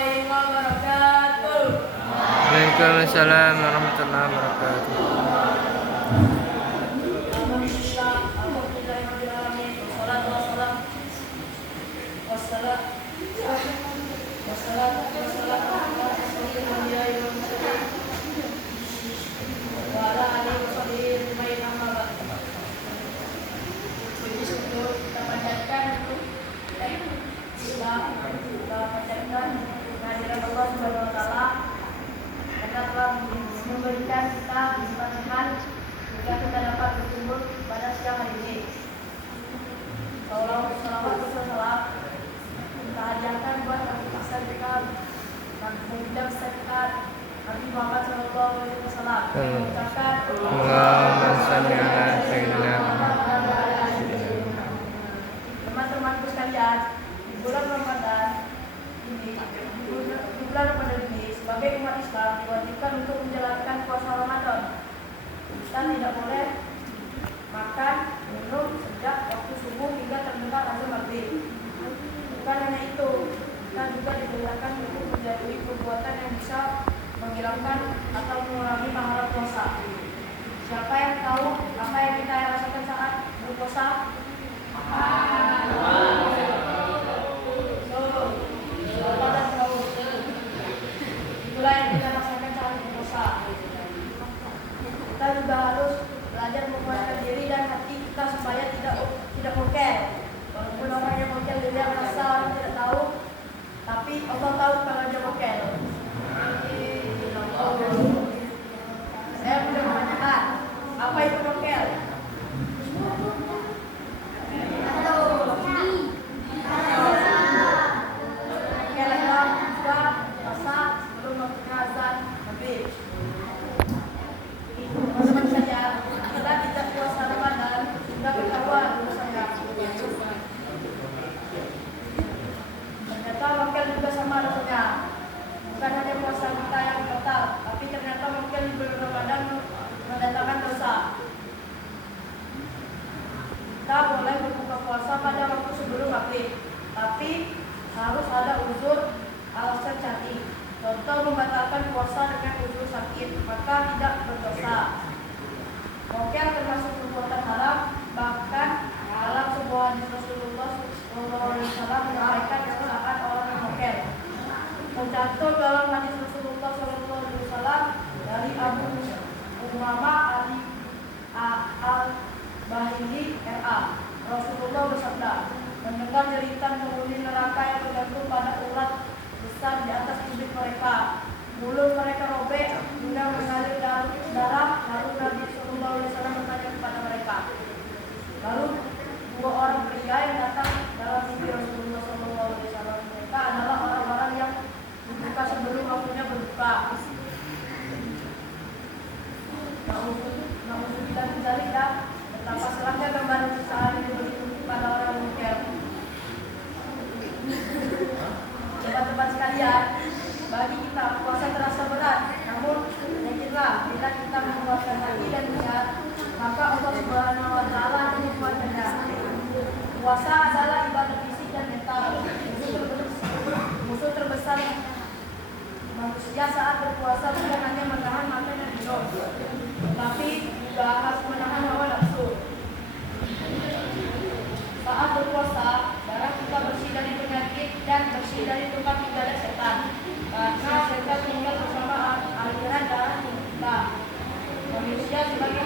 warahmatullahi wabarakatuh. Waalaikumsalam warahmatullahi wabarakatuh. Alhamdulillah, alhamdulillahirabbil alamin. Wassalatu wassalamu ala asyrofil anbiya'i wal mursalin wa ala alihi washabihi ajmain, amma ba'd. Untuk kita panjatkan kita panjatkan kehadiran Allah Subhanahu wa taala karena telah memberikan kita kesempatan hingga kita dapat berkumpul pada siang hari ini. Salawat wassalam kita hadiahkan buat Nabi Besar Nabi Muhammad sallallahu alaihi wasallam. Mengucapkan Allahumma shalli ala sayyidina Muhammad. Teman-temanku sekalian, di bulan Ramadan ini sebagai umat Islam diwajibkan untuk menjalankan puasa Ramadan. Kita tidak boleh makan, minum sejak waktu subuh hingga terdengar azan maghrib. Bukan hanya itu, kita juga diperintahkan untuk menjauhi perbuatan yang bisa menghilangkan atau mengurangi pahala puasa. Siapa yang tahu apa yang kita rasakan saat berpuasa? Itulah yang kita rasakan saat berpuasa. Kita juga harus belajar menguatkan diri dan hati kita supaya tidak mokel. Walaupun orang yang mokel dia merasa orang tidak tahu, tapi Allah tahu kalau dia mokel. Saya punya pertanyaan, apa itu mokel? Teman-teman sekalian, kita tidak puasa Ramadan sudah ketahuan dosanya. Ternyata mokel juga sama dosanya. Bukan hanya puasa kita yang batal, tapi ternyata mokel di bulan Ramadan mendatangkan dosa. Kita boleh berbuka puasa pada waktu sebelum maghrib, tapi harus ada uzur alasan syar'i. Contoh membatalkan puasa dengan uzur sakit, maka tidak berdosa. Mokel termasuk perbuatan haram, bahkan dalam sebuah hadis Rasulullah SAW menyampaikan kesalahan orang yang mokel. Tercantum dalam hadis Rasulullah SAW dari Abu Umamah al-Bahili RA. Rasulullah bersabda, mendengar jeritan penghuni neraka yang bergantung pada urat besar di atas tubuh mereka, mulut mereka robek hingga mengalir darah. Lalu Nabi Sallallahu Alaihi Wasallam bertanya kepada mereka. Lalu dua orang pria yang datang dalam mimpi Rasulullah Sallallahu Alaihi Wasallam, mereka adalah orang-orang yang berbuka sebelum waktunya berbuka. Namun kita mencari betapa selangnya gambaran sesaat ini begitu pada orang mungkin. Teman-teman sekalian, bagi kita puasa terasa berat, namun yakinlah bila kita menguatkan hati dan niat, maka Allah Subhanahu wa taala akan menguatkannya. Puasa adalah ibadah fisik dan mental. Musuh terbesar manusia saat berpuasa bukan hanya menahan makan dan minum, tetapi juga harus menahan hawa nafsu. Saat berpuasa, darah kita bersih dari penyakit dan bersih dari tempat ibadah setan. Karena setan tinggal bersama aliran darah kita. Manusia sebagai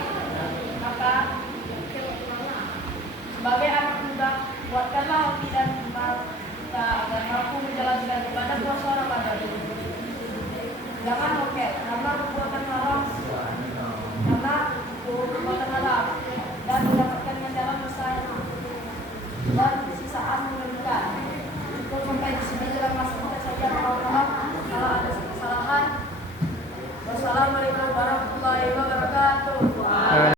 anak muda, kuatkanlah hati dan iman kita agar mampu menjalankan ibadah puasa Ramadan. Jangan mokel karena perbuatan haram, dan mendapatkan ganjaran besar dan sisaan